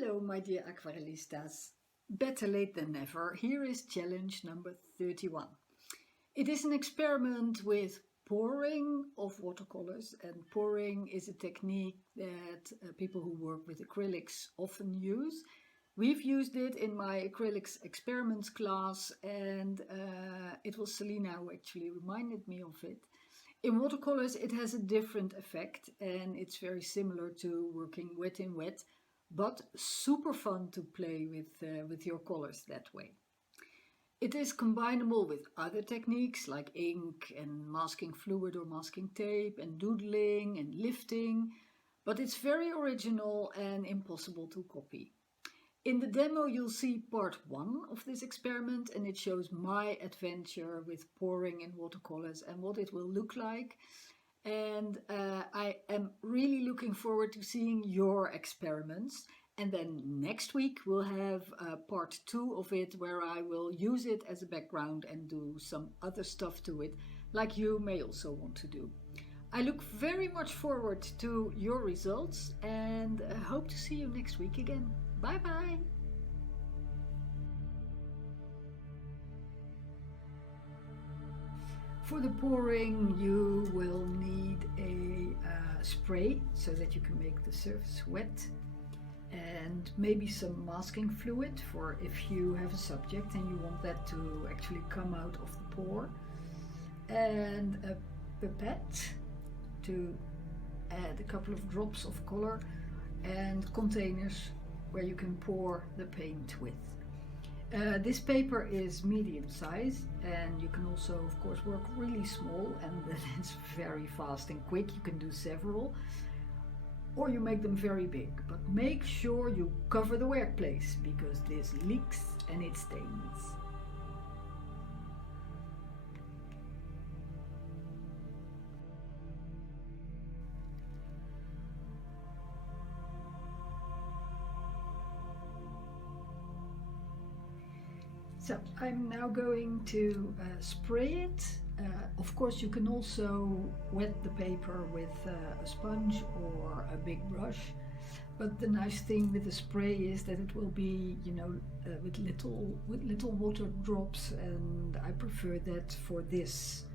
Hello, my dear Aquarellistas. Better late than never. Here is challenge number 31. It is an experiment with pouring of watercolors, and pouring is a technique that people who work with acrylics often use. We've used it in my acrylics experiments class, and it was Selina who actually reminded me of it. In watercolors it has a different effect, and it's very similar to working wet in wet, but super fun to play with your colors that way. It is combinable with other techniques like ink and masking fluid or masking tape and doodling and lifting, but it's very original and impossible to copy. In the demo you'll see part 1 of this experiment, and it shows my adventure with pouring in watercolors and what it will look like. And I am really looking forward to seeing your experiments. And then next week we'll have part 2 of it, where I will use it as a background and do some other stuff to it, like you may also want to do. I look very much forward to your results and hope to see you next week again. Bye bye! For the pouring you will need a spray so that you can make the surface wet, and maybe some masking fluid for if you have a subject and you want that to actually come out of the pour, and a pipette to add a couple of drops of color, and containers where you can pour the paint with. This paper is medium size, and you can also of course work really small, and then it's very fast and quick. You can do several, or you make them very big, but make sure you cover the workplace because this leaks and it stains. So I'm now going to spray it. Of course you can also wet the paper with a sponge or a big brush, but the nice thing with the spray is that it will be, with little water drops, and I prefer that for this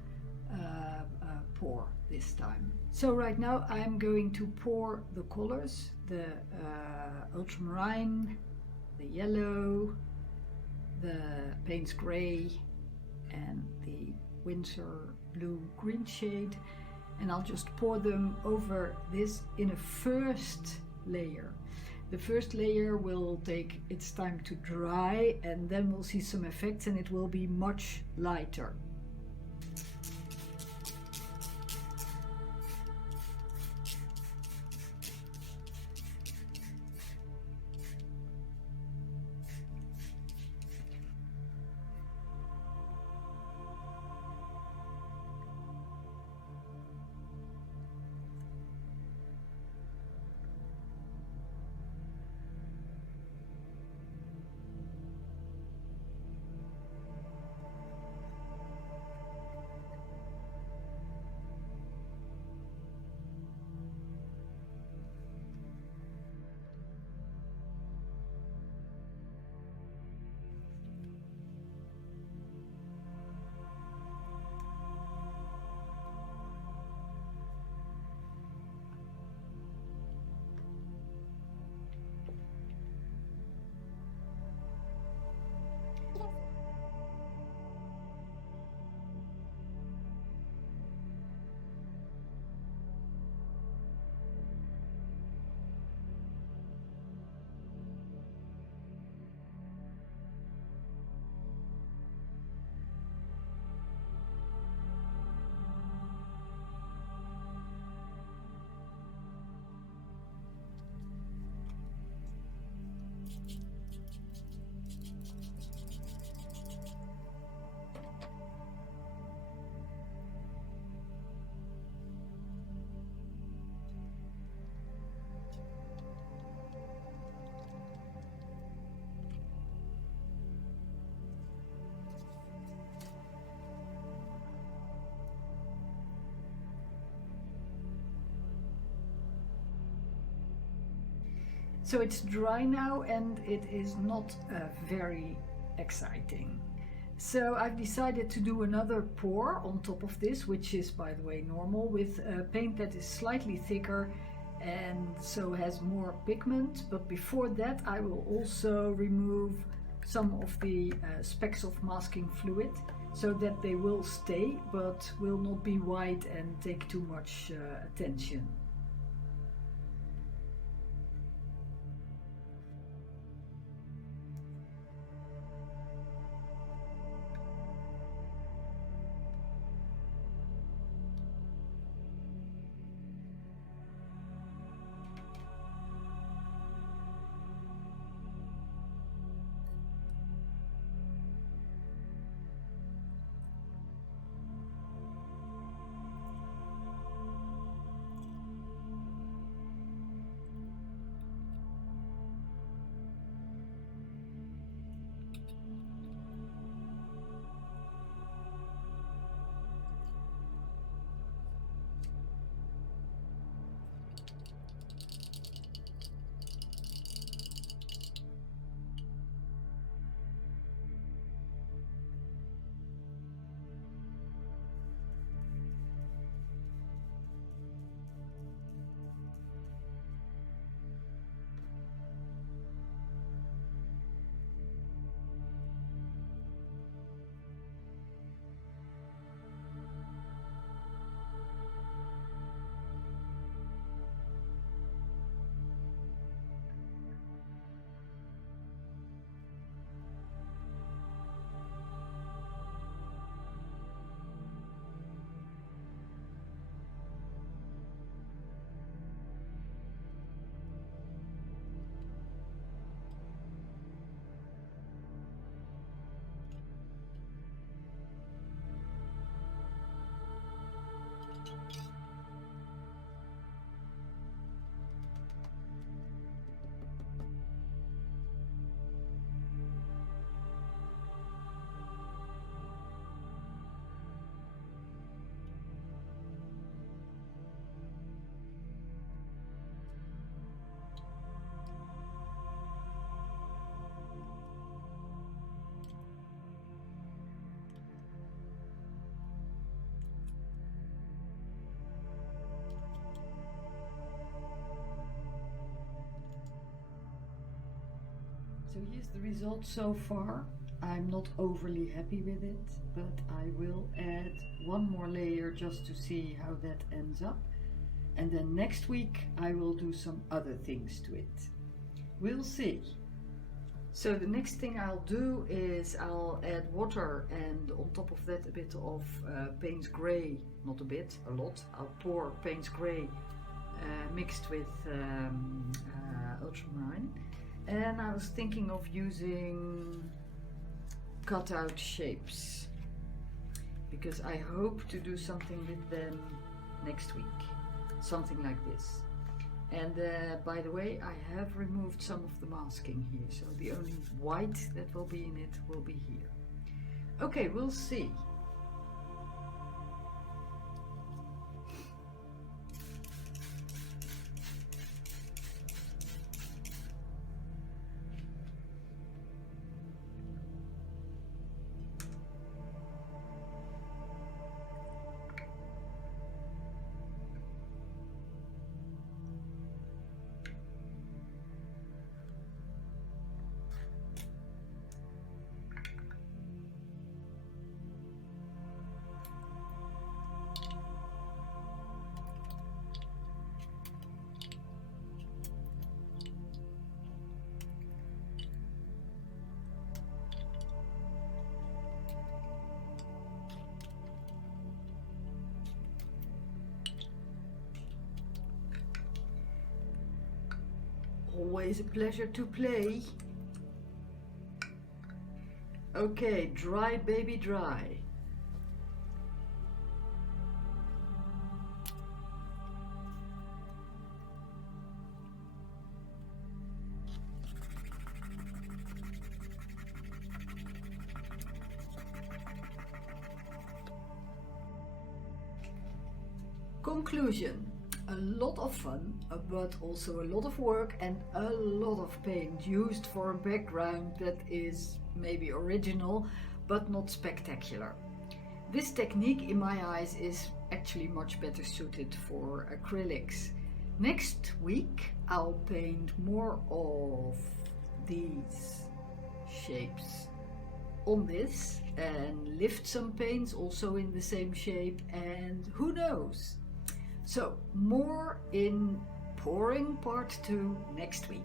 pour this time. So right now I'm going to pour the colors, the ultramarine, the yellow, the Payne's Grey, and the Windsor Blue green shade, and I'll just pour them over this in a first layer. The first layer will take its time to dry, and then we'll see some effects, and it will be much lighter. So it's dry now and it is not very exciting. So I've decided to do another pour on top of this, which is by the way normal, with paint that is slightly thicker and so has more pigment. But before that I will also remove some of the specks of masking fluid so that they will stay but will not be white and take too much attention. So here's the result so far. I'm not overly happy with it, but I will add one more layer just to see how that ends up. And then next week I will do some other things to it. We'll see. So the next thing I'll do is I'll add water, and on top of that a bit of Payne's Grey, not a bit, a lot. I'll pour Payne's Grey mixed with ultramarine. And I was thinking of using cutout shapes because I hope to do something with them next week, something like this. And by the way, I have removed some of the masking here, so the only white that will be in it will be here. Okay, we'll see. Always a pleasure to play. Okay, dry baby dry. Conclusion. A lot of fun, but also a lot of work and a lot of paint used for a background that is maybe original but not spectacular. This technique, in my eyes, is actually much better suited for acrylics. Next week I'll paint more of these shapes on this and lift some paints also in the same shape, and who knows. So more in pouring part 2 next week.